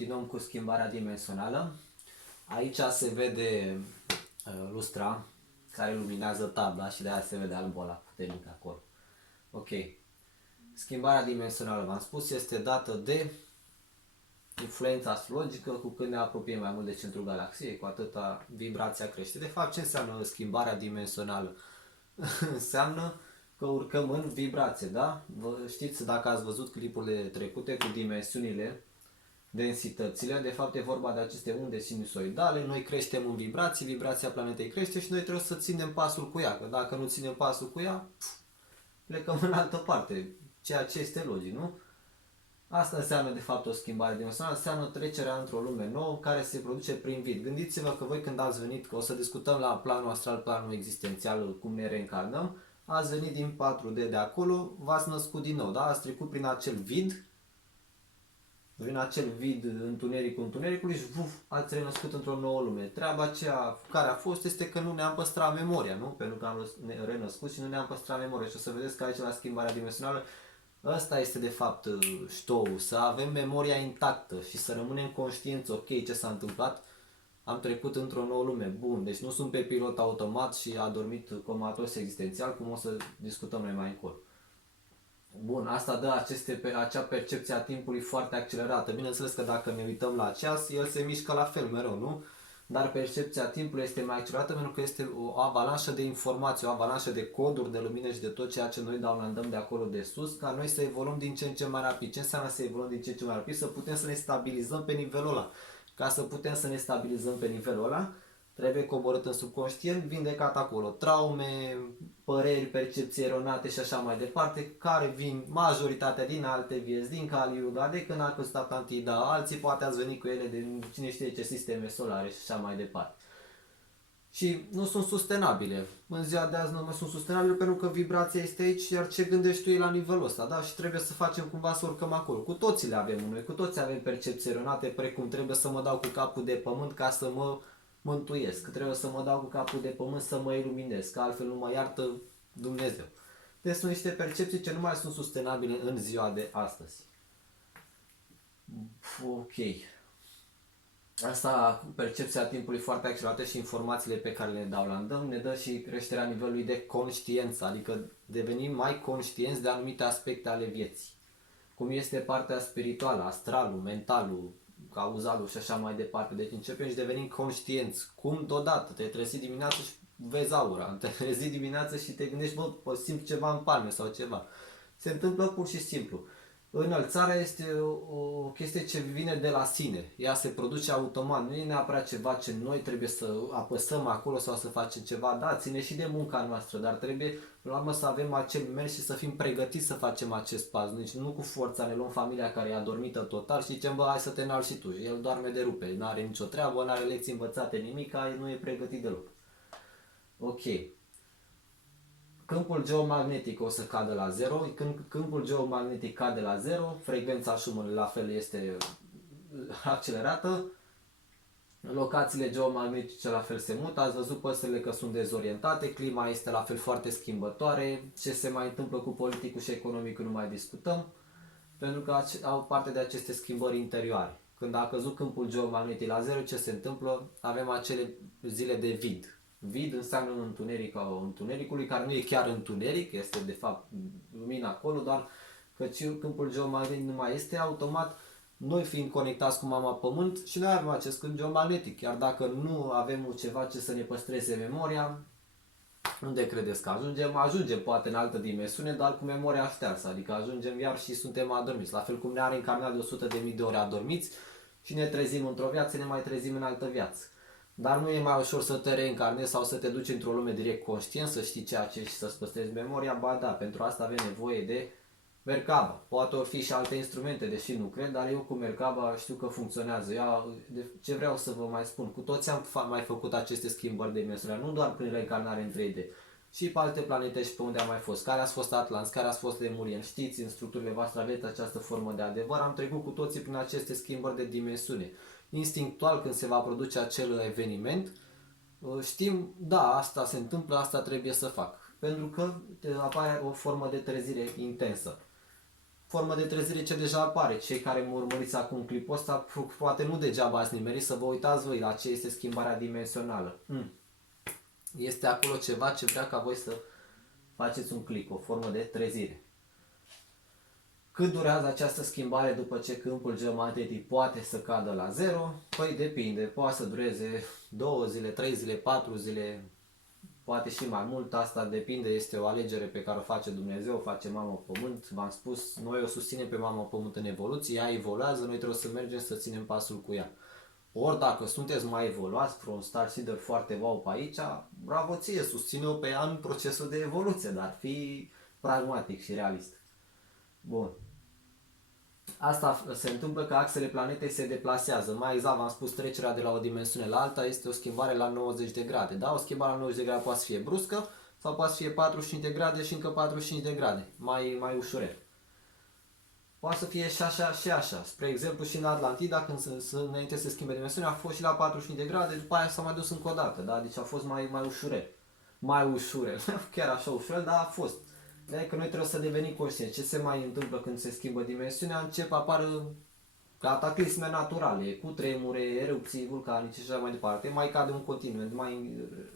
continuăm cu schimbarea dimensională. Aici se vede lustra care luminează tabla și de aia se vede albul ăla puternic acolo. Ok. Schimbarea dimensională, v-am spus, este dată de influența astrologică. Cu cât ne apropiem mai mult de centrul galaxiei, cu atâta vibrația crește. De fapt, ce înseamnă schimbarea dimensională? Înseamnă că urcăm în vibrație, da? Vă știți, dacă ați văzut clipurile trecute cu dimensiunile, densitățile, de fapt e vorba de aceste unde sinusoidale, noi creștem în vibrații, vibrația planetei crește și noi trebuie să ținem pasul cu ea, că dacă nu ținem pasul cu ea, plecăm în altă parte, ceea ce este logic, nu? Asta înseamnă de fapt o schimbare dimensională, înseamnă trecerea într-o lume nouă care se produce prin vid. Gândiți-vă că voi când ați venit, că o să discutăm la planul astral, planul existențial, cum ne reîncarnăm, ați venit din 4D de acolo, v-ați născut din nou, da? Ați trecut prin acel vid, prin acel vid întunericul întunericului și ați renăscut într-o nouă lume. Treaba aceea care a fost este că nu ne-am păstrat memoria, nu? Pentru că am renăscut și nu ne-am păstrat memoria. Și o să vedeți că aici la schimbarea dimensională ăsta este de fapt ștou, să avem memoria intactă și să rămânem conștienți, ok, ce s-a întâmplat, am trecut într-o nouă lume, bun, deci nu sunt pe pilot automat și adormit comatos existențial, cum o să discutăm noi mai încolo. Bun, asta dă acea percepție a timpului foarte accelerată. Bineînțeles că dacă ne uităm la ceas, el se mișcă la fel mereu, nu? Dar percepția timpului este mai accelerată pentru că este o avalanșă de informații, o avalanșă de coduri, de lumină și de tot ceea ce noi downloadăm de acolo de sus, ca noi să evoluăm din ce în ce mai rapid. Ce înseamnă să evoluăm din ce în ce mai rapid? Să putem să ne stabilizăm pe nivelul ăla. Ca să putem să ne stabilizăm pe nivelul ăla, trebuie coborât în subconștient, vindecat acolo. Traume, păreri, percepții eronate și așa mai departe, care vin majoritatea din alte vieți, din Kali Yuga, de când a căzut Atlantida, alții poate ați venit cu ele din cine știe ce sisteme solare și așa mai departe. Și nu sunt sustenabile. În ziua de azi nu mai sunt sustenabile pentru că vibrația este aici, iar ce gândești tu e la nivelul ăsta, da? Și trebuie să facem cumva să urcăm acolo. Cu toții le avem noi, cu toții avem percepții eronate, precum trebuie să mă dau cu capul de pământ ca să mă mântuiesc, trebuie să mă dau cu capul de pământ să mă iluminez, că altfel nu mă iartă Dumnezeu. Deci sunt niște percepții ce nu mai sunt sustenabile în ziua de astăzi. Ok. Asta, percepția timpului foarte accelerată și informațiile pe care le downloadăm ne dă și creșterea nivelului de conștiință, adică devenim mai conștienți de anumite aspecte ale vieții. Cum este partea spirituală, astralul, mentalul, cauzalul și așa mai departe. Deci începem și devenim conștienți. Cum deodată te trezi dimineața și vezi aura. Te trezi dimineața și te gândești, bă, simt ceva în palme sau ceva. Se întâmplă pur și simplu. Înălțarea este o chestie ce vine de la sine. Ea se produce automat. Nu e neapărat ceva ce noi trebuie să apăsăm acolo sau să facem ceva. Da, ține și de munca noastră, dar trebuie la urmă să avem acel mers și să fim pregătiți să facem acest pas. Deci nu cu forța ne luăm familia care e adormită total și zicem, bă, hai să te înalți și tu. El doarme de rupe, nu are nicio treabă, nu are lecții învățate, nimic, nu e pregătit deloc. Ok. Câmpul geomagnetic o să cadă la 0, când câmpul geomagnetic cade la 0, frecvența Schumann la fel este accelerată, locațiile geomagnetice la fel se mută, ați văzut păsările că sunt dezorientate, clima este la fel foarte schimbătoare, ce se mai întâmplă cu politicul și economicul nu mai discutăm, pentru că au parte de aceste schimbări interioare. Când a căzut câmpul geomagnetic la 0, ce se întâmplă? Avem acele zile de vid. Vid înseamnă un întuneric al întunericului, care nu e chiar întuneric, este de fapt lumină acolo, doar că câmpul geomagnetic nu mai este automat, noi fiind conectați cu mama pământ și noi avem acest câmp geomagnetic, iar dacă nu avem ceva ce să ne păstreze memoria, unde credeți că ajungem? Ajungem poate în altă dimensiune, dar cu memoria ștearsă, adică ajungem iar și suntem adormiți, la fel cum ne-a reîncarnat de 100.000 de ori adormiți și ne trezim într-o viață, ne mai trezim în altă viață. Dar nu e mai ușor să te reîncarnezi sau să te duci într-o lume direct conștient, să știi ceea ce și să-ți păstrezi memoria? Ba da, pentru asta avem nevoie de Merkaba. Poate or fi și alte instrumente, deși nu cred, dar eu cu Merkaba știu că funcționează. Ce vreau să vă mai spun, cu toți am mai făcut aceste schimbări de dimensiune, nu doar prin reîncarnare în 3D, și pe alte planete și pe unde am mai fost. Care ați fost Atlanți, care ați fost Lemurieni, știți, în structurile voastre aveți această formă de adevăr, am trecut cu toții prin aceste schimbări de dimensiune. Instinctual, când se va produce acel eveniment, știm, da, asta se întâmplă, asta trebuie să fac. Pentru că apare o formă de trezire intensă. formă de trezire ce deja apare. Cei care mă urmăriți acum clipul ăsta, poate nu degeaba ați nimerit să vă uitați voi la ce este schimbarea dimensională. Este acolo ceva ce vrea ca voi să faceți un click, o formă de trezire. Cât durează această schimbare după ce câmpul geomagnetic poate să cadă la 0? Păi depinde, poate să dureze 2 zile, 3 zile, 4 zile, poate și mai mult, asta depinde, este o alegere pe care o face Dumnezeu, o face Mama Pământ. V-am spus, noi o susținem pe Mama Pământ în evoluție, ea evoluează, noi trebuie să mergem să ținem pasul cu ea. Ori dacă sunteți mai evoluați, un star seeder foarte wow pe aici, bravo ție, susține-o pe ea în procesul de evoluție, dar fi pragmatic și realist. Bun. Asta se întâmplă că axele planetei se deplasează. Mai exact, v-am spus, trecerea de la o dimensiune la alta este o schimbare la 90 de grade. Da? O schimbare la 90 de grade poate să fie bruscă sau poate să fie 45 de grade și încă 45 de grade. Mai ușurel. Poate să fie și așa și așa. Spre exemplu, și în Atlantida, când înainte să se schimbe dimensiunea, a fost și la 45 de grade, după aia s-a mai dus încă o dată. Da? Deci a fost mai ușurel. Mai ușurel. Chiar așa ușurel, dar a fost. De că noi trebuie să devenim conștienți. Ce se mai întâmplă când se schimbă dimensiunea? Încep apară cataclisme naturale, cu tremure, erupții vulcanice și așa mai departe. Mai cade un continent, mai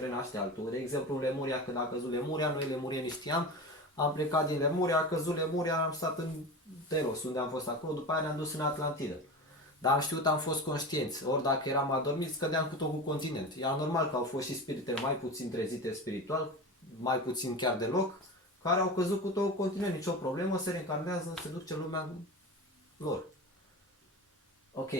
renaște altul. De exemplu, în Lemuria, când a căzut Lemuria, noi lemurieni știam, am plecat din Lemuria, a căzut Lemuria, am stat în Teros, unde am fost acolo, după aia ne-am dus în Atlantidă. Dar am știut, am fost conștienți. Ori dacă eram adormiți, cădeam cu tot cu continent. E normal că au fost și spirite mai puțin trezite spiritual, mai puțin chiar deloc, care au căzut cu tot continent, nicio problemă, se reîncarnează, se duce lumea lor. Ok.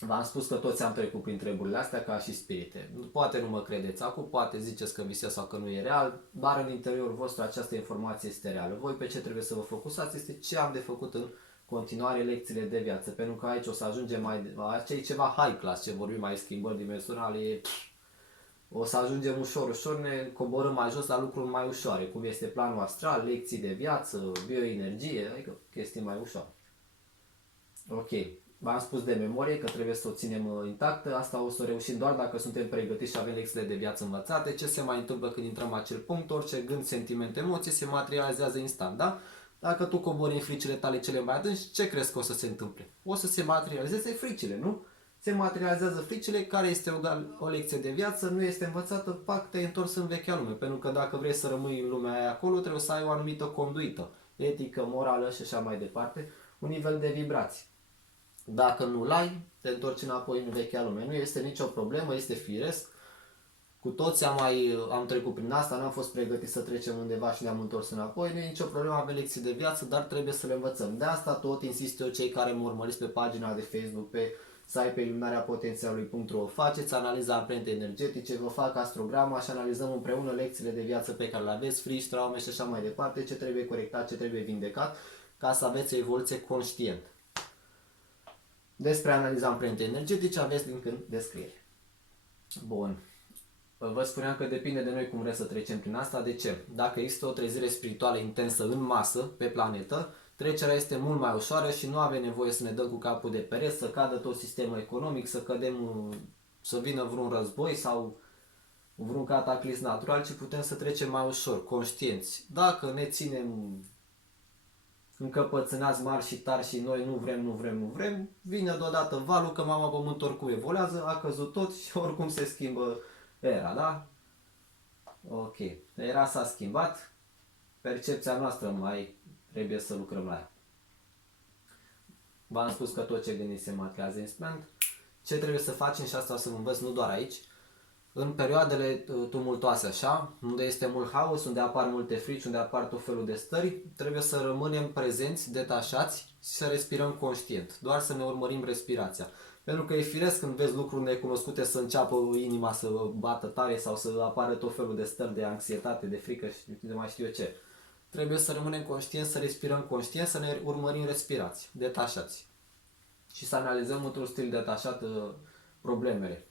V-am spus că toți am trecut prin treburile astea ca și spirite. Poate nu mă credeți acum, poate ziceți că visez sau că nu e real, dar în interiorul vostru această informație este reală. Voi pe ce trebuie să vă focusați este ce am de făcut în continuare lecțiile de viață. Pentru că aici o să ajungem aici e ceva high class, ce vorbim mai schimbări dimensionale, o să ajungem ușor, ne coborâm mai jos la lucruri mai ușoare, cum este planul astral, lecții de viață, bioenergie, adică chestii mai ușoare. Ok, v-am spus de memorie că trebuie să o ținem intactă, asta o să o reușim doar dacă suntem pregătiți și avem lecțiile de viață învățate. Ce se mai întâmplă când intrăm în acel punct? Orice gând, sentiment, emoție se materializează instant, da? Dacă tu cobori în fricile tale cele mai adânci, ce crezi că o să se întâmple? O să se materializeze fricile, nu? Se materializează fricile, care este o lecție de viață, nu este învățată, pac, te-ai întors în vechea lume. Pentru că dacă vrei să rămâi în lumea aia acolo, trebuie să ai o anumită conduită, etică, morală și așa mai departe, un nivel de vibrație. Dacă nu-l ai, te întorci înapoi în vechea lume. Nu este nicio problemă, este firesc. Cu toți am trecut prin asta, n-am fost pregătiți să trecem undeva și ne-am întors înapoi. Nu e nicio problemă, avem lecții de viață, dar trebuie să le învățăm. De asta tot insist eu, cei care mă urmăriți pe pagina de Facebook, pe site pe iluminarea-potențialului.ro, faceți analiza amprente energetice, vă fac astrograma și analizăm împreună lecțiile de viață pe care le aveți, frici, traume și așa mai departe, ce trebuie corectat, ce trebuie vindecat, ca să aveți o evoluție conștientă. Despre analiza amprente energetice aveți link în descriere. Bun. Vă spuneam că depinde de noi cum vrem să trecem prin asta. De ce? Dacă există o trezire spirituală intensă în masă, pe planetă, trecerea este mult mai ușoară și nu avem nevoie să ne dăm cu capul de pereți, să cadă tot sistemul economic, să vină vreun război sau vreun cataclism natural, ci putem să trecem mai ușor, conștienți. Dacă ne ținem încăpățânați mari și tari și noi nu vrem, vine deodată valul că Mama Pământ oricum evoluează, a căzut tot și oricum se schimbă era, da? Ok. Era s-a schimbat, percepția noastră mai trebuie să lucrăm la ea. V-am spus că tot ce gândiți se materializează instant. Ce trebuie să facem, și asta o să vă învăț nu doar aici, în perioadele tumultoase așa, unde este mult haos, unde apar multe frici, unde apar tot felul de stări, trebuie să rămânem prezenți, detașați și să respirăm conștient. Doar să ne urmărim respirația. Pentru că e firesc când vezi lucruri necunoscute să înceapă inima să bată tare sau să apară tot felul de stări de anxietate, de frică și de mai știu eu ce. Trebuie să rămânem conștienți, să respirăm conștient, să ne urmărim respirația, detașați. Și să analizăm într-un stil detașat problemele.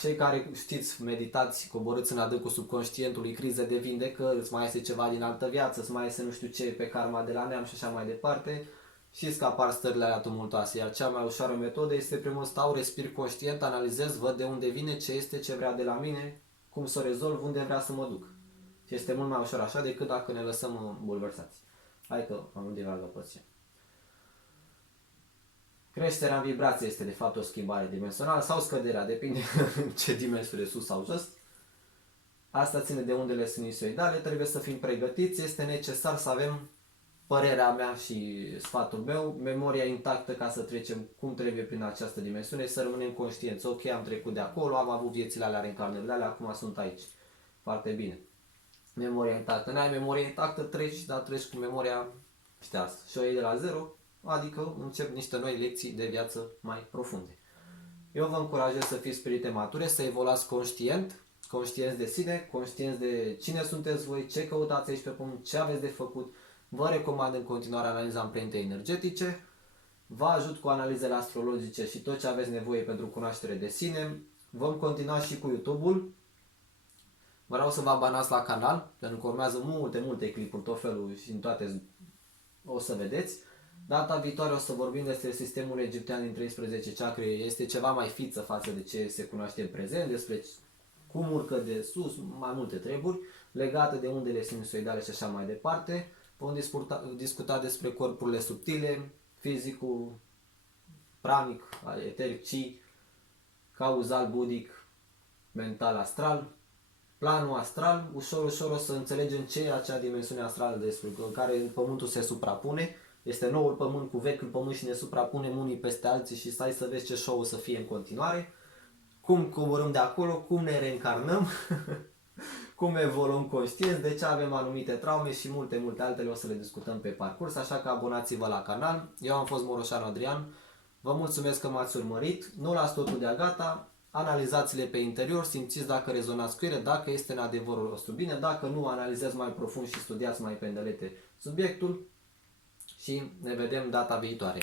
Cei care știți, meditați, coborâți în adâncul subconștientului, crize de vindecă, îți mai este ceva din altă viață, îți mai este nu știu ce pe karma de la neam și așa mai departe, știți că apar stările alea tumultoase. Iar cea mai ușoară metodă este primul stau, respir conștient, analizez, văd de unde vine, ce este, ce vrea de la mine, cum să o rezolv, unde vrea să mă duc. Și este mult mai ușor așa decât dacă ne lăsăm bulversați. Hai că am divagat puțin. Creșterea în vibrație este de fapt o schimbare dimensională sau scăderea, depinde ce dimensiune sus sau jos. Asta ține de undele sinusoidale, trebuie să fim pregătiți, este necesar să avem, părerea mea și sfatul meu, memoria intactă ca să trecem cum trebuie prin această dimensiune, să rămânem conștienți. Ok, am trecut de acolo, am avut viețile alea, reîncarnările alea, acum sunt aici. Foarte bine. Memoria intactă. N-ai memoria intactă, treci, dar treci cu memoria ștearsă. Și o iei de la zero, adică încep niște noi lecții de viață mai profunde. Eu vă încurajez să fiți spirite mature, să evoluați conștienți de sine, conștienți de cine sunteți voi, ce căutați aici pe pământ, ce aveți de făcut. Vă recomand în continuare analiza amprentei energetice, vă ajut cu analizele astrologice și tot ce aveți nevoie pentru cunoaștere de sine. Vom continua și cu YouTube-ul. Vreau să vă abonați la canal, pentru că urmează multe clipuri, tot felul și în toate o să vedeți. Data viitoare o să vorbim despre sistemul egiptean din 13 chakre, este ceva mai fiță față de ce se cunoaște în prezent, despre cum urcă de sus, mai multe treburi legate de undele sinusoidale și așa mai departe. Vom discuta despre corpurile subtile, fizicul, pranic, eteric, chi, cauzal, budic, mental, astral, planul astral. Ușor o să înțelegem ce e acea dimensiune astrală despre care pământul se suprapune. Este noul pământ cu vechiul pământ și ne suprapunem unii peste alții și stai să vezi ce show o să fie în continuare. Cum coborâm de acolo, cum ne reîncarnăm, cum evoluăm conștienți, de ce avem anumite traume și multe altele o să le discutăm pe parcurs, așa că abonați-vă la canal. Eu am fost Moroșanu Adrian, vă mulțumesc că m-ați urmărit, nu las totul de-a gata, analizați-le pe interior, simțiți dacă rezonați cu ele, dacă este în adevărul vostru bine, dacă nu, analizați mai profund și studiați mai pe îndelete subiectul și ne vedem data viitoare.